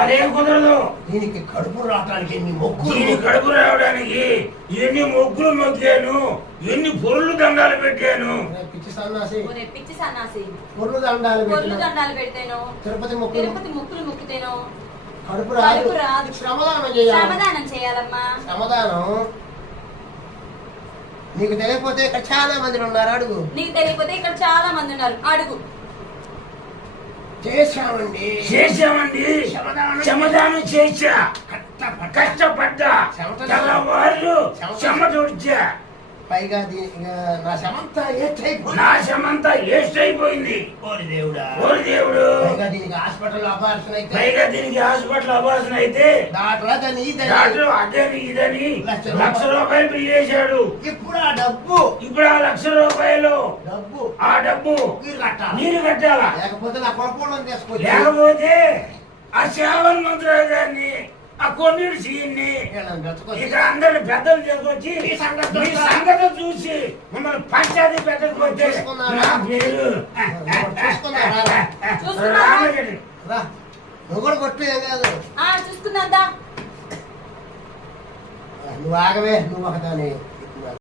అదేం కుదరదు. దీనికి కడుపు రావడానికి కడుపు రావడానికి ఎన్ని మొగ్గులు మొక్కాను, ఎన్ని పొరులు దండాలు పెట్టాను. పిచ్చి సన్నాసి పొర్లు దండాలు పెడతాను. తిరుపతి ముక్కులు ముక్కుతాను. కడుపు రాదు. శ్రమదానం చేయాలమ్మా. శ్రమదానం నీకు తెలియకపోతే ఇక్కడ చాలా మంది ఉన్నారు, అడుగు. నీకు తెలియకపోతే ఇక్కడ చాలా మంది ఉన్నారు, అడుగు. చేశామండి శ్రమదానం చేశా, కష్టపడ్డా, తెల్లవాళ్ళు చెమటొచ్చా. పైగా నా శమంతా వేస్ట్ అయిపోయింది. ఓరి దేవుడు. పైగా దీనికి హాస్పిటల్ అబార్షన్ అయితే డాక్టర్ అదని ఇదని ₹1,00,000 బిల్ చేశాడు. ఇప్పుడు ఆ డబ్బు ₹1,00,000 ఆ డబ్బు మీరు కట్టాలా? లేకపోతే నా కొడుకు తీసుకో. లేకపోతే ఆ శ్రావణ్ మంత్రాలు గారిని, ఆ కొన్నిటి సీన్ని ఇక్కడ అందరిని పెద్దలు తీసుకొచ్చి మీ సంగతి చూసి మిమ్మల్ని పంచాయతీ పెట్టకపోతే నువ్వు కూడా కొట్టు. ఏం కాదు, చూసుకుందా. నువ్వు ఆగవే. నువ్వు ఒకదాని